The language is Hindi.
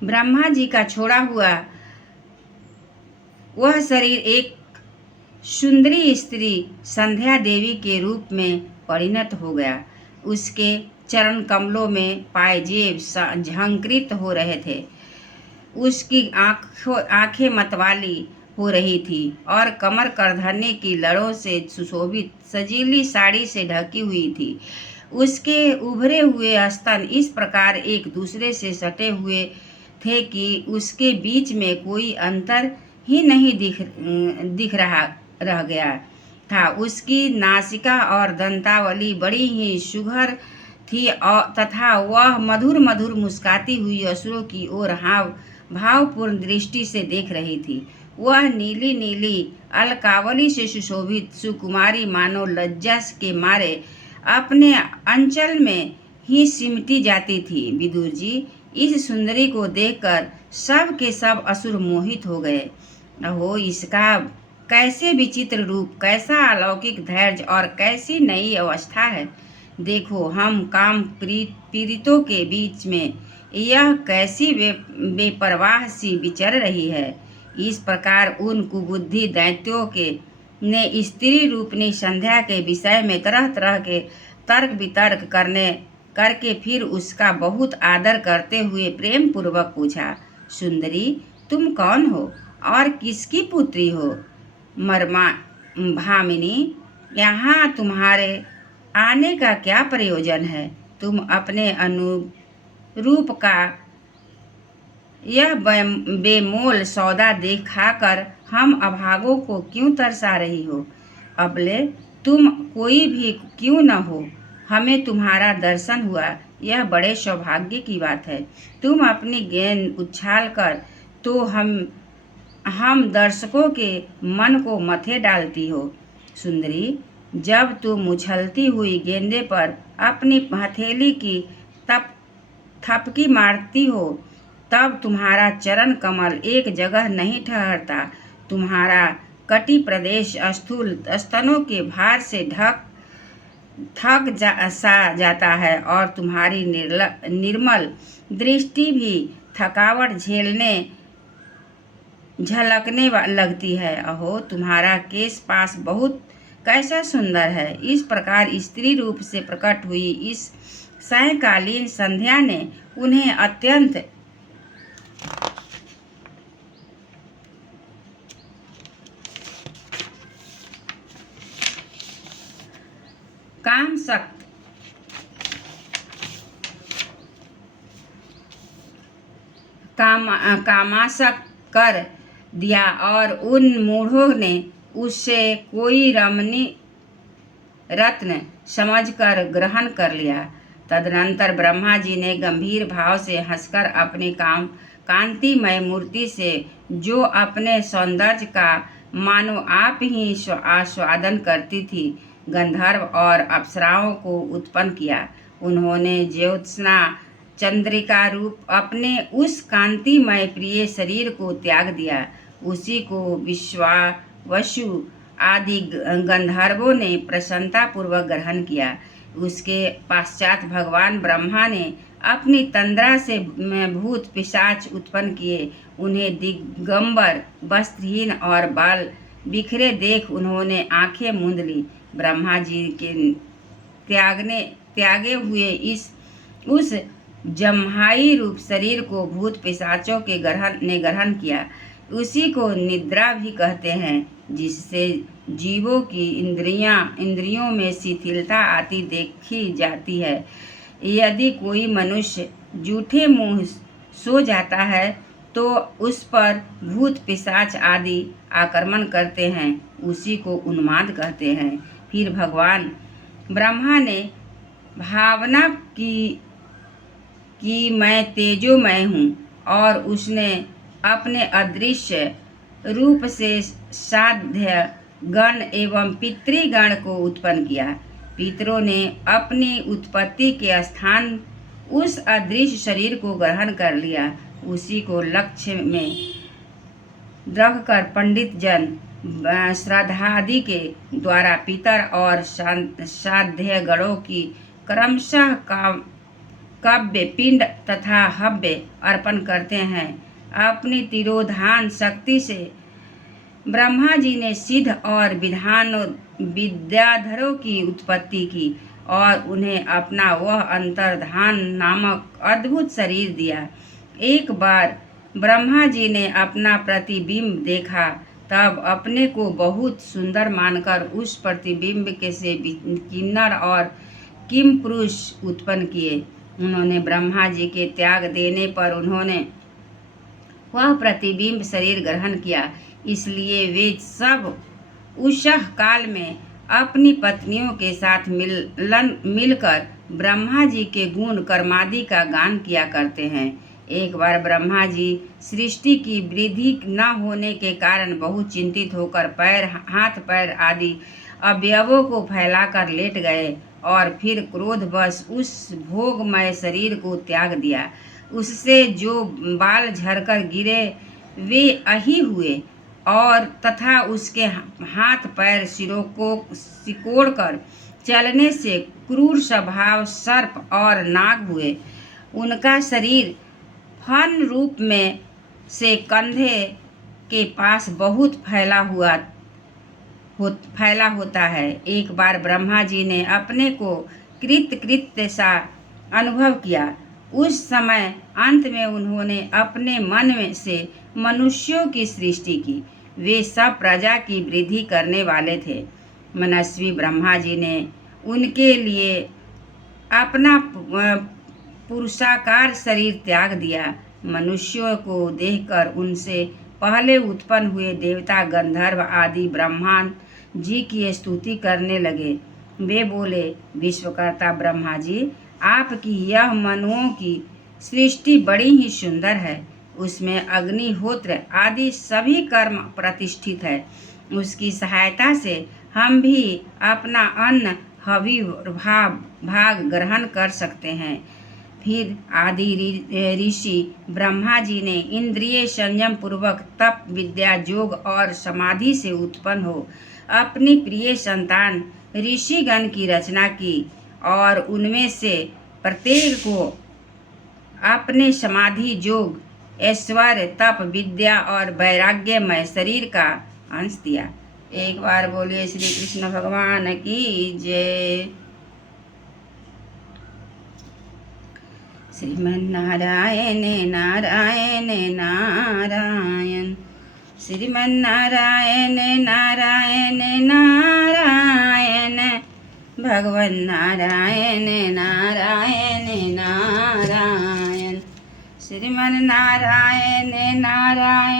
ब्रह्मा जी का छोड़ा हुआ वह शरीर एक सुंदरी स्त्री संध्या देवी के रूप में परिणत हो गया। उसके चरण कमलों में पायजेब झंकृत हो रहे थे। उसकी आंखें मतवाली हो रही थी और कमर करधने की लड़ों से सुशोभित सजीली साड़ी से ढकी हुई थी। उसके उभरे हुए स्तन इस प्रकार एक दूसरे से सटे हुए थे कि उसके बीच में कोई अंतर ही नहीं दिख रह गया था। उसकी नासिका और दंतावली बड़ी ही सुघर थी तथा वह मधुर मधुर मुस्काती हुई असुरों की ओर भावपूर्ण दृष्टि से देख रही थी। वह नीली नीली अलकावली से सुशोभित सुकुमारी मानो लज्जा के मारे अपने अंचल में ही सिमटी जाती थी। विदुर जी, इस सुंदरी को देखकर सब के सब असुर मोहित हो गए। अहो, इसका कैसे विचित्र रूप, कैसा अलौकिक धैर्य और कैसी नई अवस्था है। देखो, हम काम पीड़ितों के बीच में यह कैसी बेपरवाह सी विचर रही है। इस प्रकार उन कुबुद्धि दैत्यों के ने स्त्री रूपनी संध्या के विषय में तरह तरह के तर्क वितर्क करके फिर उसका बहुत आदर करते हुए प्रेम पूर्वक पूछा, सुंदरी, तुम कौन हो और किसकी पुत्री हो? मर्मा भामिनी, यहाँ तुम्हारे आने का क्या प्रयोजन है? तुम अपने अनुरूप का यह बेमोल सौदा दिखाकर हम अभागों को क्यों तरसा रही हो? अबले तुम कोई भी क्यों न हो, हमें तुम्हारा दर्शन हुआ, यह बड़े सौभाग्य की बात है। तुम अपनी गेंद उछाल कर तो हम दर्शकों के मन को मथे डालती हो। सुंदरी, जब तुम उछलती हुई गेंदे पर अपनी हथेली की थपकी मारती हो, तब तुम्हारा चरण कमल एक जगह नहीं ठहरता। तुम्हारा कटी प्रदेश स्थूल स्तनों के भार से जाता है और तुम्हारी निर्मल दृष्टि भी थकावट झलकने लगती है। अहो, तुम्हारा केश पास बहुत कैसा सुंदर है। इस प्रकार स्त्री रूप से प्रकट हुई इस सायंकालीन संध्या ने उन्हें अत्यंत कामासक्त कर दिया और उन मूढ़ों ने उससे कोई रत्न समझकर ग्रहण कर लिया। तदनंतर ब्रह्मा जी ने गंभीर भाव से हंसकर अपनी कांतिमय मूर्ति से, जो अपने सौंदर्य का मानो आप ही आस्वादन करती थी, गंधर्व और अप्सराओं को उत्पन्न किया। उन्होंने ज्योत्सना चंद्रिका रूप अपने उस कांतिमय प्रिय शरीर को त्याग दिया। उसी को विश्वावसु आदि गंधर्वों ने प्रसन्नता पूर्वक ग्रहण किया। उसके पश्चात भगवान ब्रह्मा ने अपनी तंद्रा से भूत पिशाच उत्पन्न किए। उन्हें दिगंबर वस्त्रहीन और बाल बिखरे देख उन्होंने आंखें मूंद ली। ब्रह्मा जी के त्यागे हुए उस जम्हाई रूप शरीर को भूत पिशाचों के ने ग्रहण किया। उसी को निद्रा भी कहते हैं, जिससे जीवों की इंद्रियों में शिथिलता आती देखी जाती है। यदि कोई मनुष्य जूठे मुंह सो जाता है तो उस पर भूत पिशाच आदि आक्रमण करते हैं। उसी को उन्माद कहते हैं। फिर भगवान ब्रह्मा ने भावना की मैं तेजोमय हूँ और उसने अपने अदृश्य रूप से साध्य गण एवं पितृगण को उत्पन्न किया। पितरों ने अपनी उत्पत्ति के स्थान उस अदृश्य शरीर को ग्रहण कर लिया। उसी को लक्ष्य में रखकर पंडित जन श्राद्धादि के द्वारा पितर और साध्य गणों की क्रमशः कव्य पिंड तथा हव्य अर्पण करते हैं। अपनी तिरोधान शक्ति से ब्रह्मा जी ने सिद्ध और विद्याधरों की उत्पत्ति की और उन्हें अपना वह अंतर्धान नामक अद्भुत शरीर दिया। एक बार ब्रह्मा जी ने अपना प्रतिबिंब देखा, तब अपने को बहुत सुंदर मानकर उस प्रतिबिंब के से किन्नर और किम पुरुष उत्पन्न किए। उन्होंने ब्रह्मा जी के त्याग देने पर उन्होंने वह प्रतिबिंब शरीर ग्रहण किया, इसलिए वे सब उस काल में अपनी पत्नियों के साथ मिलकर ब्रह्मा जी के गुण कर्मादि का गान किया करते हैं। एक बार ब्रह्मा जी सृष्टि की वृद्धि न होने के कारण बहुत चिंतित होकर हाथ पैर आदि अवयवों को फैलाकर लेट गए और फिर क्रोधवश उस भोगमय शरीर को त्याग दिया। उससे जो बाल झड़कर गिरे वे अही हुए और तथा उसके हाथ पैर सिरों को सिकोड़कर चलने से क्रूर स्वभाव सर्प और नाग हुए। उनका शरीर फन रूप में से कंधे के पास बहुत फैला होता है। एक बार ब्रह्मा जी ने अपने को कृत्य सा अनुभव किया। उस समय अंत में उन्होंने अपने मन में से मनुष्यों की सृष्टि की। वे सब प्रजा की वृद्धि करने वाले थे। मनस्वी ब्रह्मा जी ने उनके लिए अपना पुरुषाकार शरीर त्याग दिया। मनुष्यों को देखकर उनसे पहले उत्पन्न हुए देवता गंधर्व आदि ब्रह्मा जी की स्तुति करने लगे। वे बोले, विश्वकर्ता ब्रह्मा जी, आपकी यह मनुओं की सृष्टि बड़ी ही सुंदर है। उसमें अग्निहोत्र आदि सभी कर्म प्रतिष्ठित है। उसकी सहायता से हम भी अपना अन्न हवि भाग ग्रहण कर सकते हैं। फिर आदि ऋषि ब्रह्मा जी ने इंद्रिय संयम पूर्वक तप विद्या योग और समाधि से उत्पन्न हो अपनी प्रिय संतान ऋषिगण की रचना की और उनमें से प्रत्येक को अपने समाधि योग ऐश्वर्य तप विद्या और वैराग्यमय शरीर का अंश दिया। एक बार बोलिए श्री कृष्ण भगवान की जय। श्रीमन्नारायण नारायण नारायण, श्रीमन्नारायण नारायण नारायण, भगवान नारायण नारायण नारायण, श्रीमन्नारायण नारायण।